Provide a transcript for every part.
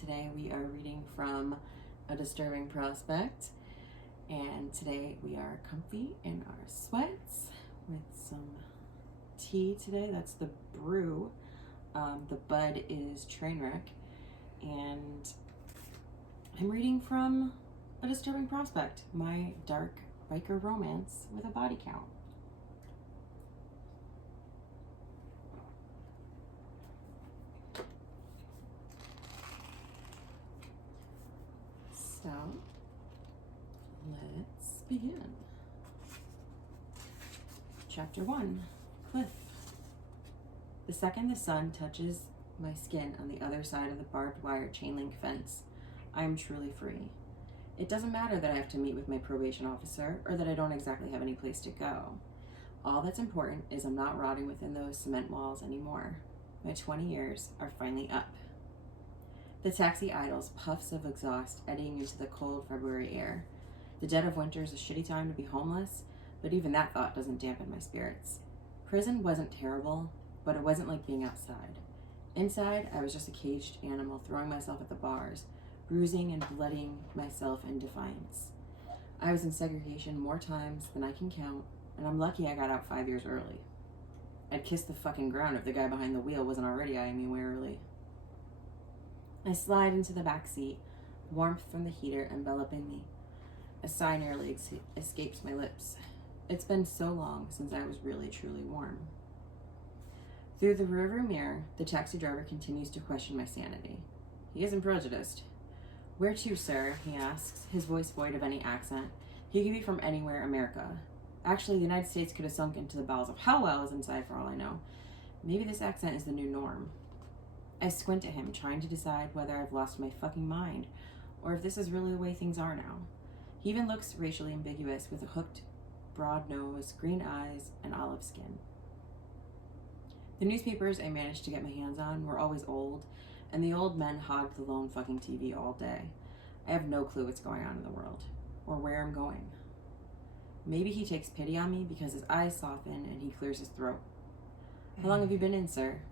Today we are reading from A Disturbing Prospect, and today we are comfy in our sweats with some tea today. That's the brew. The bud is Trainwreck, and I'm reading from A Disturbing Prospect, my dark biker romance with a body count. So, let's begin. Chapter 1, Cliff. The second the sun touches my skin on the other side of the barbed wire chain link fence, I am truly free. It doesn't matter that I have to meet with my probation officer or that I don't exactly have any place to go. All that's important is I'm not rotting within those cement walls anymore. My 20 years are finally up. The taxi idles, puffs of exhaust eddying into the cold February air. The dead of winter is a shitty time to be homeless, but even that thought doesn't dampen my spirits. Prison wasn't terrible, but it wasn't like being outside. Inside, I was just a caged animal throwing myself at the bars, bruising and blooding myself in defiance. I was in segregation more times than I can count, and I'm lucky I got out 5 years early. I'd kiss the fucking ground if the guy behind the wheel wasn't already eyeing me warily. I slide into the back seat, warmth from the heater enveloping me. A sigh nearly escapes my lips. It's been so long since I was really truly warm. Through the rearview mirror, the taxi driver continues to question my sanity. He isn't prejudiced. "Where to, sir?" he asks, his voice void of any accent. He could be from anywhere America. Actually, the United States could have sunk into the bowels of hell while I was inside for all I know. Maybe this accent is the new norm. I squint at him, trying to decide whether I've lost my fucking mind, or if this is really the way things are now. He even looks racially ambiguous, with a hooked, broad nose, green eyes, and olive skin. The newspapers I managed to get my hands on were always old, and the old men hogged the lone fucking TV all day. I have no clue what's going on in the world, or where I'm going. Maybe he takes pity on me because his eyes soften and he clears his throat. "How long have you been in, sir?"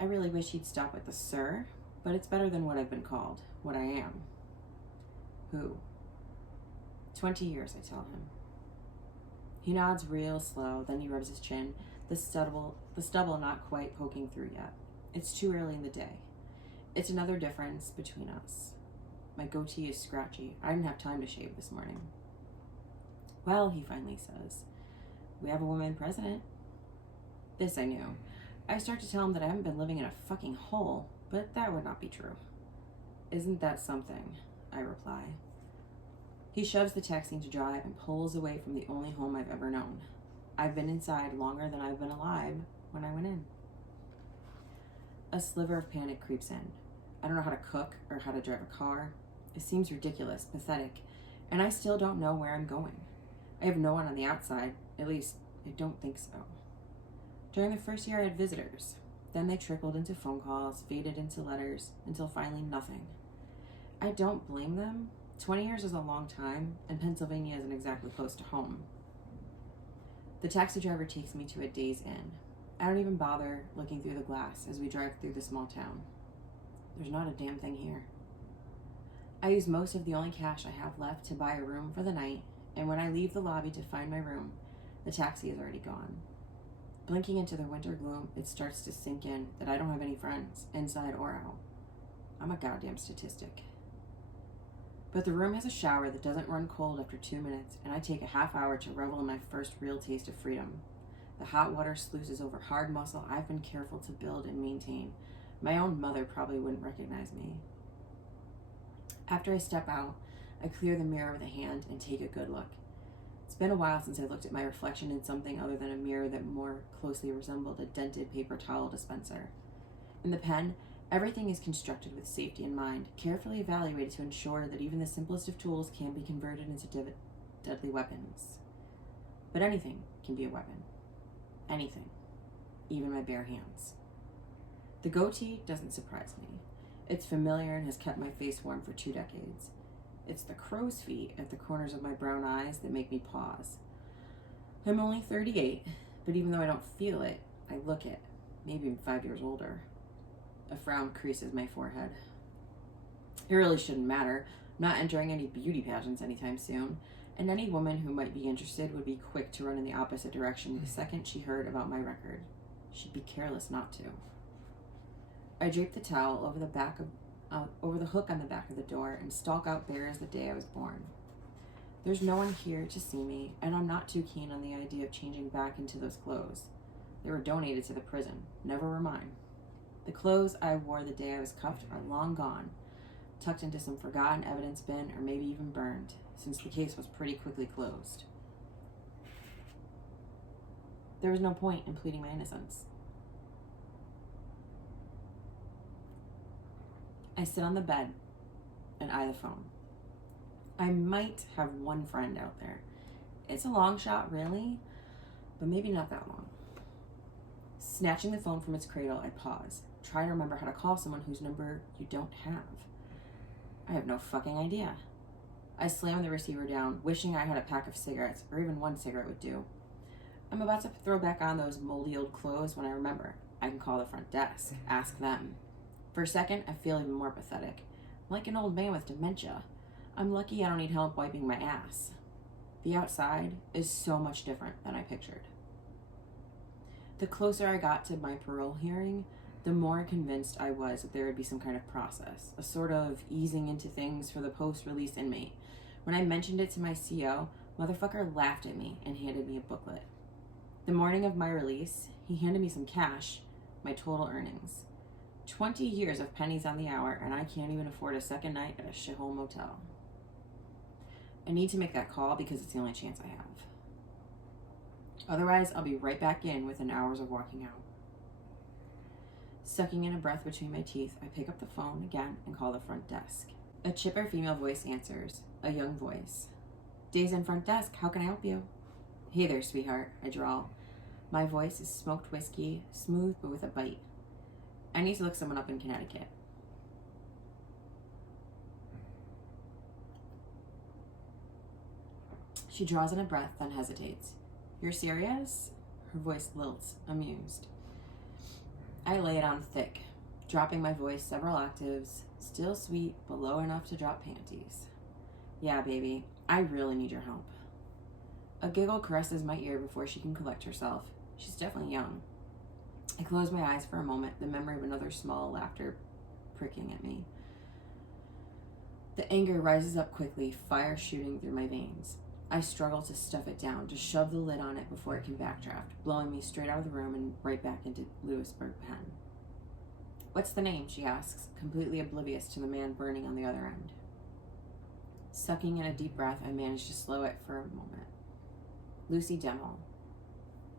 I really wish he'd stop with the sir, but it's better than what I've been called, what I am. Who? 20 years, I tell him. He nods real slow, then he rubs his chin, the stubble not quite poking through yet. It's too early in the day. It's another difference between us. My goatee is scratchy. I didn't have time to shave this morning. "Well," he finally says, "we have a woman president." This I knew. I start to tell him that I haven't been living in a fucking hole, but that would not be true. "Isn't that something?" I reply. He shoves the taxi into drive and pulls away from the only home I've ever known. I've been inside longer than I've been alive when I went in. A sliver of panic creeps in. I don't know how to cook or how to drive a car. It seems ridiculous, pathetic, and I still don't know where I'm going. I have no one on the outside, at least I don't think so. During the first year I had visitors. Then they trickled into phone calls, faded into letters, until finally nothing. I don't blame them. 20 years is a long time, and Pennsylvania isn't exactly close to home. The taxi driver takes me to a Days Inn. I don't even bother looking through the glass as we drive through the small town. There's not a damn thing here. I use most of the only cash I have left to buy a room for the night, and when I leave the lobby to find my room, the taxi is already gone. Blinking into the winter gloom, it starts to sink in that I don't have any friends, inside or out. I'm a goddamn statistic. But the room has a shower that doesn't run cold after 2 minutes, and I take a half hour to revel in my first real taste of freedom. The hot water sluices over hard muscle I've been careful to build and maintain. My own mother probably wouldn't recognize me. After I step out, I clear the mirror with a hand and take a good look. It's been a while since I looked at my reflection in something other than a mirror that more closely resembled a dented paper towel dispenser. In the pen, everything is constructed with safety in mind, carefully evaluated to ensure that even the simplest of tools can be converted into deadly weapons. But anything can be a weapon. Anything. Even my bare hands. The goatee doesn't surprise me. It's familiar and has kept my face warm for 2 decades. It's the crow's feet at the corners of my brown eyes that make me pause. I'm only 38, but even though I don't feel it, I look it. Maybe I'm 5 years older. A frown creases my forehead. It really shouldn't matter. I'm not entering any beauty pageants anytime soon, and any woman who might be interested would be quick to run in the opposite direction the second she heard about my record. She'd be careless not to. I drape the towel over the hook on the back of the door and stalk out bare as the day I was born. There's no one here to see me, and I'm not too keen on the idea of changing back into those clothes. They were donated to the prison, never were mine. The clothes I wore the day I was cuffed are long gone, tucked into some forgotten evidence bin or maybe even burned, since the case was pretty quickly closed. There was no point in pleading my innocence. I sit on the bed and eye the phone. I might have one friend out there. It's a long shot, really, but maybe not that long. Snatching the phone from its cradle, I pause, try to remember how to call someone whose number you don't have. I have no fucking idea. I slam the receiver down, wishing I had a pack of cigarettes, or even one cigarette would do. I'm about to throw back on those moldy old clothes when I remember. I can call the front desk, ask them. For a second, I feel even more pathetic, like an old man with dementia. I'm lucky I don't need help wiping my ass. The outside is so much different than I pictured. The closer I got to my parole hearing, the more convinced I was that there would be some kind of process, a sort of easing into things for the post-release inmate. When I mentioned it to my CO, motherfucker laughed at me and handed me a booklet. The morning of my release, he handed me some cash, my total earnings. 20 years of pennies on the hour, and I can't even afford a second night at a shithole motel. I need to make that call because it's the only chance I have. Otherwise, I'll be right back in within hours of walking out. Sucking in a breath between my teeth, I pick up the phone again and call the front desk. A chipper female voice answers, a young voice. Days in front desk, how can I help you? Hey there, sweetheart, I drawl. My voice is smoked whiskey, smooth but with a bite. I need to look someone up in Connecticut. She draws in a breath, then hesitates. You're serious? Her voice lilts, amused. I lay it on thick, dropping my voice several octaves, still sweet, but low enough to drop panties. Yeah, baby, I really need your help. A giggle caresses my ear before she can collect herself. She's definitely young. I close my eyes for a moment, the memory of another small laughter pricking at me. The anger rises up quickly, fire shooting through my veins. I struggle to stuff it down, to shove the lid on it before it can backdraft, blowing me straight out of the room and right back into Lewisburg Pen. What's the name? She asks, completely oblivious to the man burning on the other end. Sucking in a deep breath, I manage to slow it for a moment. Lucy Demmel.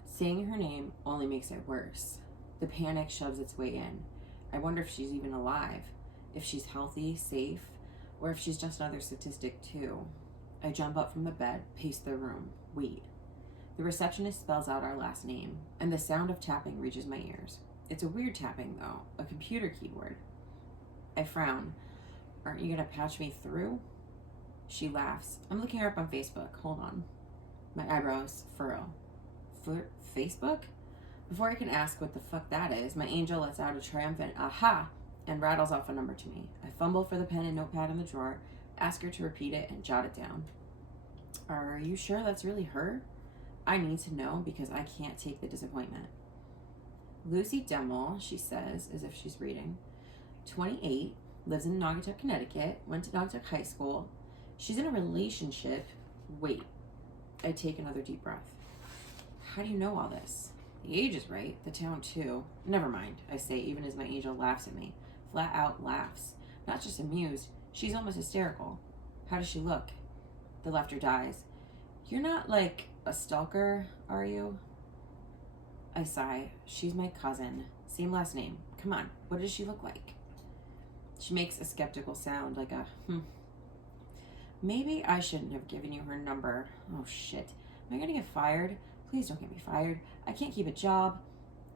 Saying her name only makes it worse. The panic shoves its way in. I wonder if she's even alive, if she's healthy, safe, or if she's just another statistic too. I jump up from the bed, pace the room, wait. The receptionist spells out our last name, and the sound of tapping reaches my ears. It's a weird tapping, though, a computer keyboard. I frown. Aren't you gonna patch me through? She laughs. I'm looking her up on Facebook. Hold on. My eyebrows furrow. Facebook? Before I can ask what the fuck that is, my angel lets out a triumphant aha and rattles off a number to me. I fumble for the pen and notepad in the drawer, ask her to repeat it and jot it down. Are you sure that's really her? I need to know because I can't take the disappointment. Lucy Demmel, she says, as if she's reading. 28, lives in Naugatuck, Connecticut, went to Naugatuck High School. She's in a relationship. Wait. I take another deep breath. How do you know all this? The age is right, the town too. Never mind, I say, even as my angel laughs at me. Flat out laughs. Not just amused, she's almost hysterical. How does she look? The laughter dies. You're not like a stalker, are you? I sigh. She's my cousin. Same last name. Come on, what does she look like? She makes a skeptical sound, like a Maybe I shouldn't have given you her number. Oh shit. Am I gonna get fired? Please don't get me fired. I can't keep a job.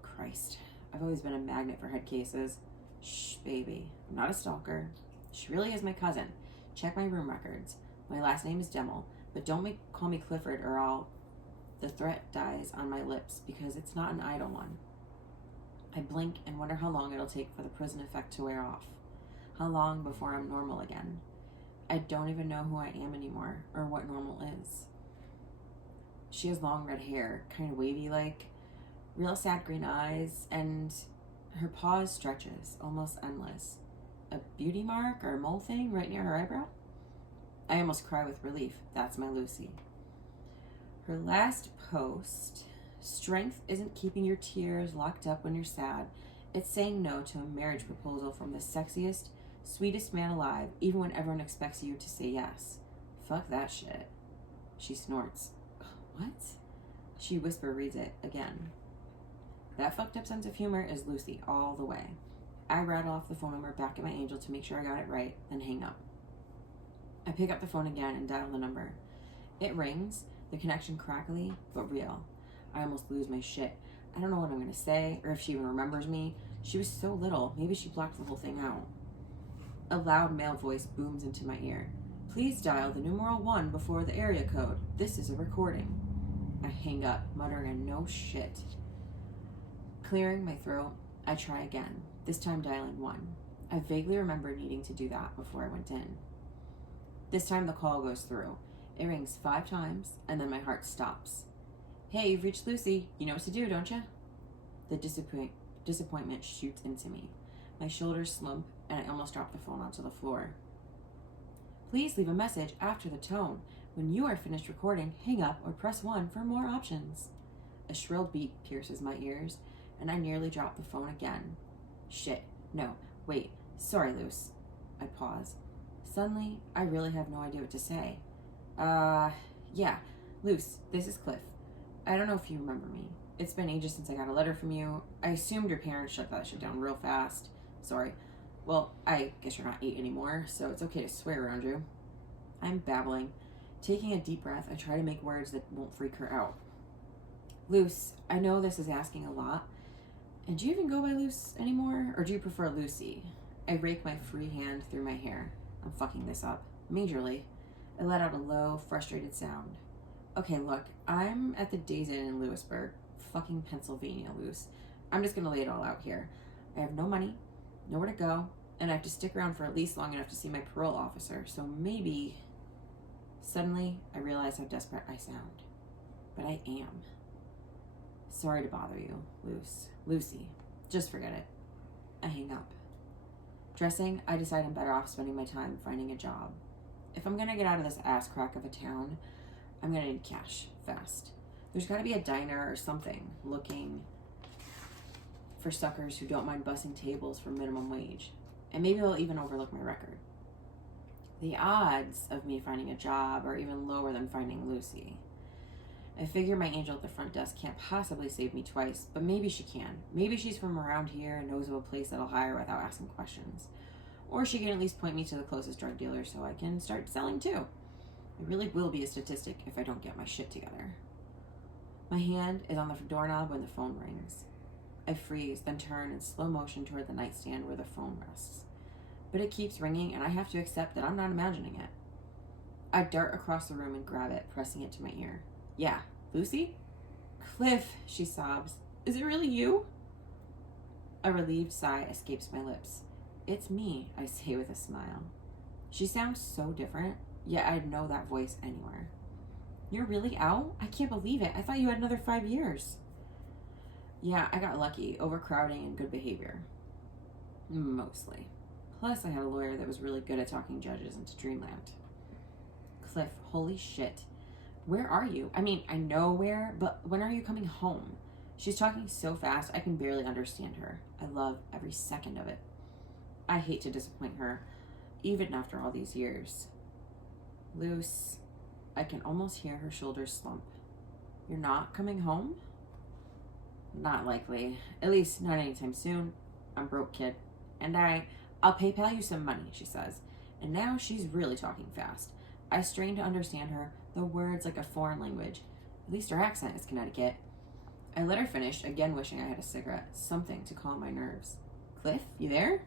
Christ. I've always been a magnet for head cases. Shh, baby. I'm not a stalker. She really is my cousin. Check my room records. My last name is Demmel, but don't call me Clifford or the threat dies on my lips because it's not an idle one. I blink and wonder how long it'll take for the prison effect to wear off. How long before I'm normal again? I don't even know who I am anymore or what normal is. She has long red hair, kind of wavy like, real sad green eyes, and her paws stretches, almost endless. A beauty mark or a mole thing right near her eyebrow? I almost cry with relief. That's my Lucy. Her last post, strength isn't keeping your tears locked up when you're sad. It's saying no to a marriage proposal from the sexiest, sweetest man alive, even when everyone expects you to say yes. Fuck that shit. She snorts. What? She whisper reads it again. That fucked up sense of humor is Lucy all the way. I rattle off the phone number back at my angel to make sure I got it right, then hang up. I pick up the phone again and dial the number. It rings, the connection crackly, but real. I almost lose my shit. I don't know what I'm going to say, or if she even remembers me. She was so little, maybe she blocked the whole thing out. A loud male voice booms into my ear. Please dial the numeral 1 before the area code. This is a recording. I hang up, muttering a no shit. Clearing my throat, I try again, this time dialing 1. I vaguely remember needing to do that before I went in. This time the call goes through. It rings 5 times, and then my heart stops. Hey, you've reached Lucy. You know what to do, don't you? The disappointment shoots into me. My shoulders slump, and I almost drop the phone onto the floor. Please leave a message after the tone. When you are finished recording, hang up or press 1 for more options. A shrill beat pierces my ears, and I nearly drop the phone again. Shit. No. Wait. Sorry, Luce. I pause. Suddenly, I really have no idea what to say. Yeah. Luce, this is Cliff. I don't know if you remember me. It's been ages since I got a letter from you. I assumed your parents shut that shit down real fast. Sorry. Well, I guess you're not 8 anymore, so it's okay to swear around you. I'm babbling. Taking a deep breath, I try to make words that won't freak her out. Luce, I know this is asking a lot. And do you even go by Luce anymore? Or do you prefer Lucy? I rake my free hand through my hair. I'm fucking this up. Majorly. I let out a low, frustrated sound. Okay, look, I'm at the Days Inn in Lewisburg, fucking Pennsylvania, Luce. I'm just gonna lay it all out here. I have no money, nowhere to go, and I have to stick around for at least long enough to see my parole officer, so maybe... Suddenly, I realize how desperate I sound. But I am. Sorry to bother you, Lucy. Just forget it. I hang up. Dressing, I decide I'm better off spending my time finding a job. If I'm gonna get out of this ass crack of a town, I'm gonna need cash, fast. There's gotta be a diner or something looking for suckers who don't mind bussing tables for minimum wage. And maybe they'll even overlook my record. The odds of me finding a job are even lower than finding Lucy. I figure my angel at the front desk can't possibly save me twice, but maybe she can. Maybe she's from around here and knows of a place that'll hire without asking questions. Or she can at least point me to the closest drug dealer so I can start selling too. I really will be a statistic if I don't get my shit together. My hand is on the doorknob when the phone rings. I freeze, then turn in slow motion toward the nightstand where the phone rests. But it keeps ringing, and I have to accept that I'm not imagining it. I dart across the room and grab it, pressing it to my ear. Yeah, Lucy? Cliff, she sobs. Is it really you? A relieved sigh escapes my lips. It's me, I say with a smile. She sounds so different, yet I'd know that voice anywhere. You're really out? I can't believe it. I thought you had another 5 years. Yeah, I got lucky, overcrowding and good behavior. Mostly. Plus, I had a lawyer that was really good at talking judges into dreamland. Cliff, holy shit. Where are you? I mean, I know where, but when are you coming home? She's talking so fast, I can barely understand her. I love every second of it. I hate to disappoint her, even after all these years. Luce, I can almost hear her shoulders slump. You're not coming home? Not likely. At least not anytime soon. I'm broke, kid. And I'll PayPal you some money, she says. And now she's really talking fast. I strain to understand her, the words like a foreign language. At least her accent is Connecticut. I let her finish, again wishing I had a cigarette, something to calm my nerves. Cliff, you there?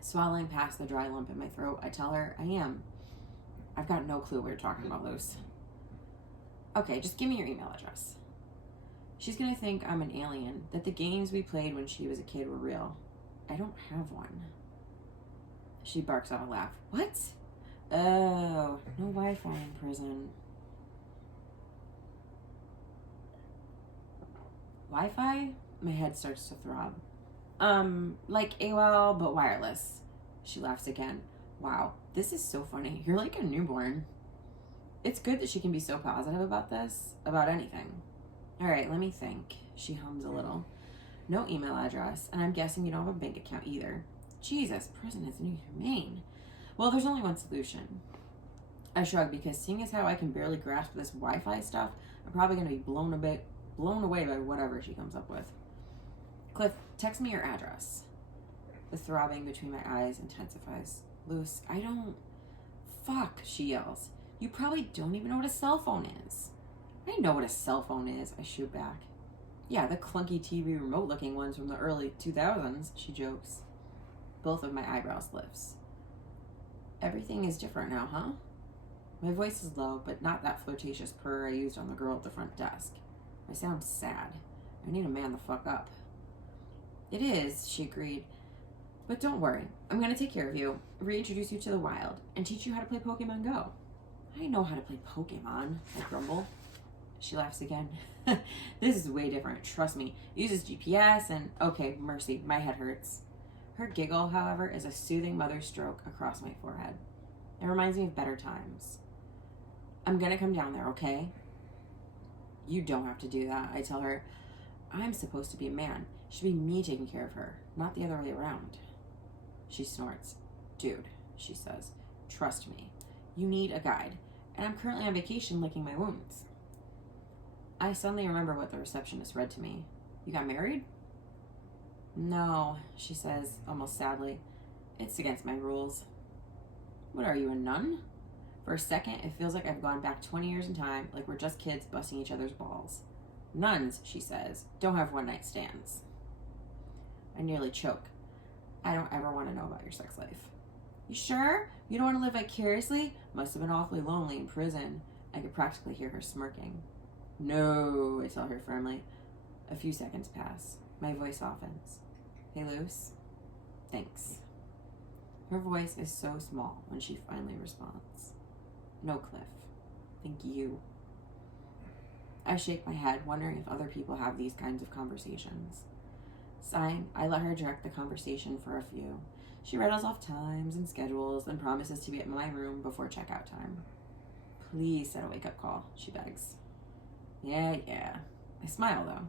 Swallowing past the dry lump in my throat, I tell her I am. I've got no clue what you're talking about, Luce. Okay, just give me your email address. She's gonna think I'm an alien, that the games we played when she was a kid were real. I don't have one. She barks out a laugh. What? Oh, no Wi-Fi in prison. Wi-Fi? My head starts to throb. Like AOL, but wireless. She laughs again. Wow, this is so funny. You're like a newborn. It's good that she can be so positive about this, about anything. All right, let me think. She hums a little. No email address, and I'm guessing you don't have a bank account either. Jesus, prison is inhumane. Well, there's only one solution. I shrug because seeing as how I can barely grasp this Wi-Fi stuff, I'm probably going to be blown away by whatever she comes up with. Cliff, text me your address. The throbbing between my eyes intensifies. Luce, I don't... Fuck, she yells. You probably don't even know what a cell phone is. I know what a cell phone is, I shoot back. Yeah, the clunky TV remote-looking ones from the early 2000s, she jokes. Both of my eyebrows lifts. Everything is different now, huh? My voice is low, but not that flirtatious purr I used on the girl at the front desk. I sound sad. I need to man the fuck up. It is, she agreed. But don't worry. I'm going to take care of you, reintroduce you to the wild, and teach you how to play Pokemon Go. I know how to play Pokemon, I grumble. She laughs again. This is way different, trust me. Uses GPS and... Okay, mercy, my head hurts. Her giggle, however, is a soothing mother stroke across my forehead. It reminds me of better times. I'm gonna come down there, okay? You don't have to do that, I tell her. I'm supposed to be a man. It should be me taking care of her, not the other way around. She snorts. Dude, she says, trust me. You need a guide, and I'm currently on vacation licking my wounds. I suddenly remember what the receptionist read to me. You got married? No, she says, almost sadly. It's against my rules. What are you, a nun? For a second, it feels like I've gone back 20 years in time, like we're just kids busting each other's balls. Nuns, she says, don't have one-night stands. I nearly choke. I don't ever want to know about your sex life. You sure? You don't want to live vicariously? Must have been awfully lonely in prison. I could practically hear her smirking. No, I tell her firmly. A few seconds pass. My voice softens. Hey, Luce. Thanks. Her voice is so small when she finally responds. No, Cliff. Thank you. I shake my head, wondering if other people have these kinds of conversations. Sighing, I let her direct the conversation for a few. She rattles off times and schedules, then promises to be at my room before checkout time. Please set a wake-up call, she begs. Yeah. I smile, though.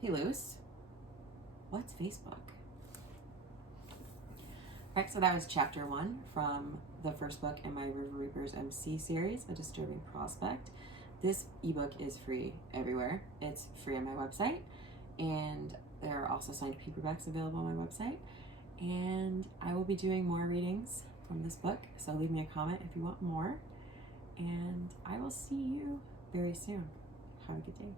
Hey, Luce. What's Facebook? Alright, so that was chapter 1 from the first book in my River Reapers MC series, A Disturbing Prospect. This ebook is free everywhere. It's free on my website, and there are also signed paperbacks available on my website. And I will be doing more readings from this book, so leave me a comment if you want more. And I will see you very soon. Have a good day.